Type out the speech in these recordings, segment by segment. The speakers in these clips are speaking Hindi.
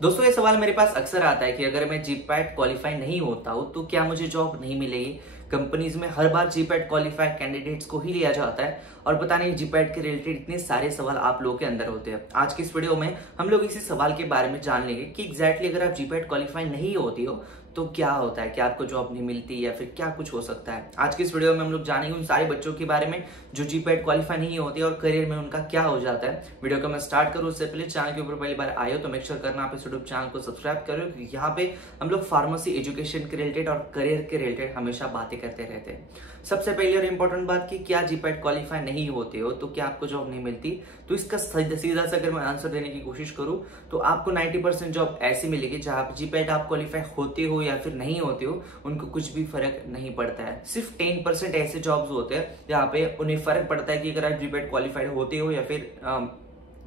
दोस्तों ये सवाल मेरे पास अक्सर आता है कि अगर मैं जीपैट क्वालिफाई नहीं होता हूँ तो क्या मुझे जॉब नहीं मिलेगी। कंपनीज में हर बार जीपैट क्वालिफाइड कैंडिडेट्स को ही लिया जाता है और पता नहीं जीपैट के रिलेटेड इतने सारे सवाल आप लोगों के अंदर होते हैं। आज की इस वीडियो में हम लोग इसी सवाल के बारे में जान लेंगे कि एग्जैक्टली अगर आप जीपैट क्वालिफाई नहीं होती हो तो क्या होता है, क्या आपको जॉब नहीं मिलती या फिर क्या कुछ हो सकता है। आज की इस वीडियो में हम लोग जानेंगे उन सारे बच्चों के बारे में जो जीपैट क्वालिफाई नहीं होती और करियर में उनका क्या हो जाता है। वीडियो को मैं स्टार्ट करूँ उससे पहले चैनल के ऊपर पहली बार आए हो तो मेक श्योर करना आप इस यूट्यूब चैनल को सब्सक्राइब करो, क्योंकि यहाँ पे हम लोग फार्मेसी एजुकेशन के रिलेटेड और करियर के रिलेटेड हमेशा बातें करते रहते हैं। सबसे पहली और इम्पोर्टेंट बात कि क्या जीपैट क्वालिफाई नहीं होते हो तो क्या आपको जॉब नहीं मिलती। तो इसका सीधा सा अगर मैं आंसर देने की कोशिश करूं तो आपको 90% जॉब ऐसी मिलेगी जहां पर जीपैट आप क्वालिफाई होते हो या फिर नहीं होते हो उनको कुछ भी फर्क नहीं पड़ता है। सिर्फ 10% ऐसे जॉब्स होते हैं जहां पे उन्हें फर्क पड़ता है कि अगर आप जीपैट क्वालिफाइड होते हो या फिर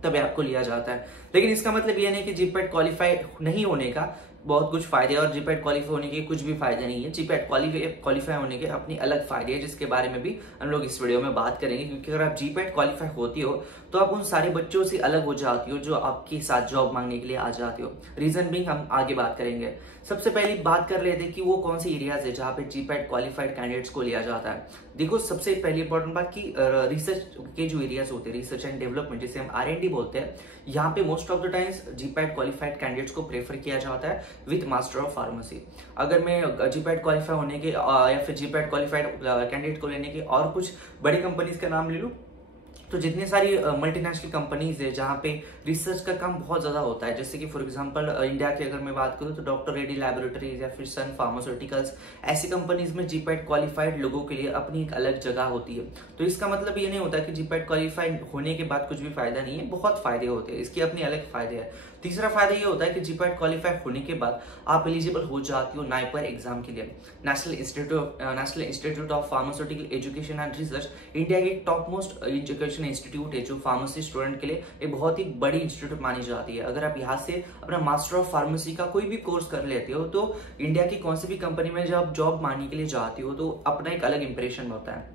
तभी आपको लिया जाता है। लेकिन इसका मतलब यह नहीं कि जीपैट क्वालिफाई नहीं होने का बहुत कुछ फायदे और जीपैट क्वालिफाई होने के कुछ भी फायदे नहीं है। जीपैट क्वालिफाई होने के अपनी अलग फायदे हैं जिसके बारे में भी हम लोग इस वीडियो में बात करेंगे, क्योंकि अगर आप जीपैट क्वालिफाई होती हो तो आप उन सारे बच्चों से अलग हो जाती हो जो आपके साथ जॉब मांगने के लिए आ जाते हो। रीजन भी हम आगे बात करेंगे। सबसे पहले बात कर लेते हैं कि वो कौन सी एरियाज है जहां पे जीपैट क्वालिफाइड कैंडिडेट्स को लिया जाता है। देखो सबसे पहली इंपॉर्टेंट बात की रिसर्च के जो एरियाज होते हैं, रिसर्च एंड डेवलपमेंट जिसे हम R&D बोलते हैं, यहाँ पे most of the times GPAT qualified candidates को प्रेफर किया जाता है विद मास्टर ऑफ फार्मेसी। अगर मैं जीपैट क्वालिफाई होने के या फिर जीपैट क्वालिफाइड कैंडिडेट को लेने के और कुछ बड़ी कंपनीज का नाम ले लूं तो जितनी सारी मल्टीनेशनल कंपनीज है जहां पे रिसर्च का काम बहुत ज्यादा होता है, जैसे कि फॉर एग्जांपल इंडिया की अगर मैं बात करूं तो डॉक्टर रेड्डी लैबोरेटरीज या फिर सन फार्मास्यूटिकल्स, ऐसी कंपनीज में जीपैट क्वालिफाइड लोगों के लिए अपनी एक अलग जगह होती है। तो इसका मतलब ये नहीं होता कि जीपैट क्वालिफाइड होने के बाद कुछ भी फायदा नहीं है, बहुत फायदे होते हैं, इसकी अपनी अलग फायदे है। तीसरा फायदा ये होता है कि जीपैट क्वालिफाई होने के बाद आप एलिजिबल हो जाती हो नाइपर एग्जाम के लिए। National institute of pharmaceutical education and research India की टॉप मोस्ट एजुकेशन इंस्टीट्यूट है जो फार्मेसी स्टूडेंट के लिए एक बहुत ही बड़ी इंस्टीट्यूट मानी जाती है। अगर आप यहाँ से अपना मास्टर ऑफ फार्मेसी का कोई भी कोर्स कर लेते हो तो इंडिया की कौन सी भी कंपनी में जब आप जॉब मांगने के लिए जाती हो तो अपना एक अलग इंप्रेशन होता है।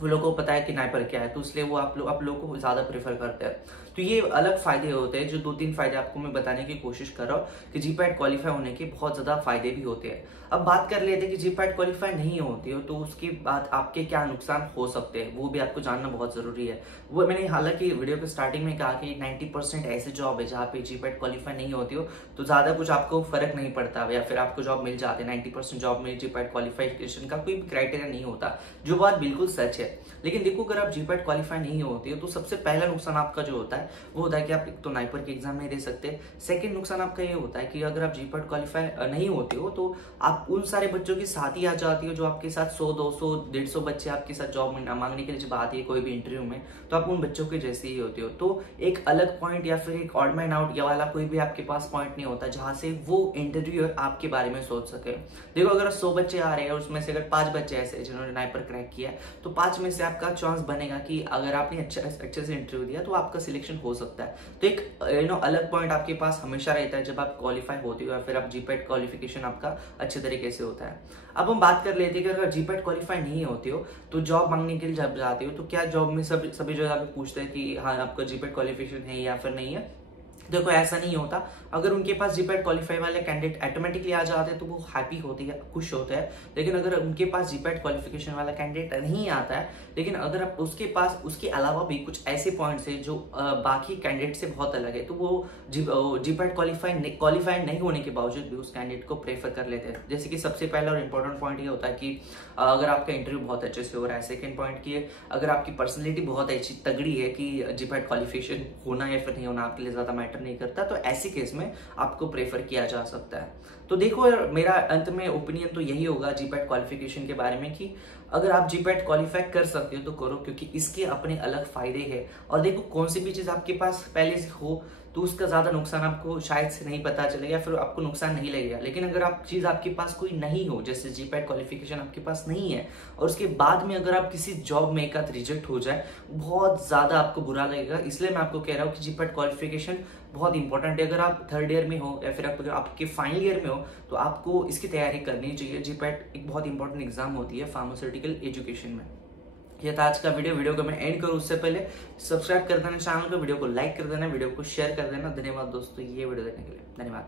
वो लोगों को पता है कि नाइपर क्या है, तो इसलिए वो आप लोगों को ज्यादा प्रेफर करते हैं। तो ये अलग फायदे होते हैं, जो 2-3 फायदे आपको मैं बताने की कोशिश कर रहा हूँ कि जीपैट क्वालिफाई होने के बहुत ज्यादा फायदे भी होते हैं। अब बात कर लेते हैं कि जीपैट क्वालिफाई नहीं होती हो तो उसके बाद आपके क्या नुकसान हो सकते हैं, वो भी आपको जानना बहुत जरूरी है। वो मैंने हालांकि वीडियो के स्टार्टिंग में कहा कि 90% ऐसे जॉब है जहाँ पे जीपैट क्वालिफाई नहीं होती हो तो ज्यादा कुछ आपको फर्क नहीं पड़ता या फिर आपको जॉब मिल जाती है। 90% जॉब में जीपैट क्वालिफिकेशन का कोई भी क्राइटेरिया नहीं होता, जो बात बिल्कुल सच है। लेकिन देखो अगर आप जीपैट क्वालिफाई नहीं होती हो तो सबसे पहला नुकसान आपका जो होता है वो होता है कि आप एक तो नाइपर के एग्जाम नहीं दे सकते। सेकंड नुकसान आपका ये होता है कि अगर आप जीपैट क्वालिफाई नहीं होते हो तो आप उन सारे बच्चों के साथ ही आ जाती हो जो आपके साथ 100, 200, 150 बच्चे आपके साथ जॉब मांगने के लिए जब आती है कोई भी इंटरव्यू में, तो आप उन बच्चों के जैसे ही होते हो। तो एक अलग पॉइंट या फिर एक ऑड मैन आउट या वाला कोई भी आपके पास पॉइंट नहीं होता जहां से वो इंटरव्यूअर आपके बारे में सोच सके। देखो अगर 100 बच्चे आ रहे हैं उसमें से अगर 5 बच्चे ऐसे जिन्होंने नाइपर क्रैक किया है तो 5 में से आपका चांस बनेगा कि अगर आपने अच्छे से इंटरव्यू दिया तो आपका सिलेक्शन हो सकता है। तो एक अलग पॉइंट आपके पास हमेशा रहता है जब आप क्वालिफाई होते हो या फिर आप जीपैट क्वालिफिकेशन आपका अच्छे तरीके से होता है। अब हम बात कर लेते हैं कि अगर जीपैट क्वालिफाई नहीं होते हो तो जॉब मांगने के लिए जब जाते हो तो क्या जॉब में सभी जगह पे पूछते हैं कि हाँ आपका जीपैट क्वालिफिकेशन है या फिर नहीं है। देखो ऐसा नहीं होता। अगर उनके पास जीपैट क्वालिफाई वाले कैंडिडेट ऑटोमेटिकली आ जाते हैं तो वो हैप्पी होते हैं, खुश होते हैं। लेकिन अगर उनके पास जीपैट क्वालिफिकेशन वाला कैंडिडेट नहीं आता है, लेकिन अगर आप उसके पास उसके अलावा भी कुछ ऐसे पॉइंट्स है जो बाकी कैंडिडेट से बहुत अलग है तो वो जीपैट क्वालिफाइड नहीं होने के बावजूद भी उस कैंडिडेट को प्रेफर कर लेते हैं। जैसे कि सबसे पहला और इम्पोर्टेंट पॉइंट ये होता है कि अगर आपका इंटरव्यू बहुत अच्छे से हो रहा है। सेकंड पॉइंट की अगर आपकी पर्सनैलिटी बहुत अच्छी तगड़ी है कि जीपैट क्वालिफिकेशन होना या फिर नहीं होना आपके लिए ज्यादा मैटर नहीं करता, तो ऐसी केस में आपको प्रेफर किया जा सकता है। तो देखो मेरा अंत में ओपिनियन तो यही होगा जीपैट क्वालिफिकेशन के बारे में कि अगर आप जीपैट क्वालिफाई कर सकते हो तो करो, क्योंकि इसके अपने अलग फायदे हैं। और देखो कौन सी भी चीज आपके पास पहले से हो तो उसका ज्यादा नुकसान आपको शायद से नहीं पता चलेगा या फिर आपको नुकसान नहीं लगेगा। लेकिन अगर आप चीज आपके पास कोई नहीं हो, जैसे जीपैट क्वालिफिकेशन आपके पास नहीं है और उसके बाद में अगर आप किसी जॉब में एक आध रिजेक्ट हो जाए, बहुत ज्यादा आपको बुरा लगेगा। इसलिए मैं आपको कह रहा हूँ कि जीपैट क्वालिफिकेशन बहुत इंपॉर्टेंट है। अगर आप 3rd ईयर में हो या फिर अगर आपके फाइनल ईयर में हो तो आपको इसकी तैयारी करनी चाहिए। जीपैट एक बहुत इंपॉर्टेंट एग्जाम होती है फार्मास्यूटिकल एजुकेशन में। ये था आज का वीडियो को मैं एंड करूँ उससे पहले सब्सक्राइब कर देना चैनल को, वीडियो को लाइक कर देना, वीडियो को शेयर कर देना। धन्यवाद दोस्तों ये वीडियो देखने के लिए, धन्यवाद।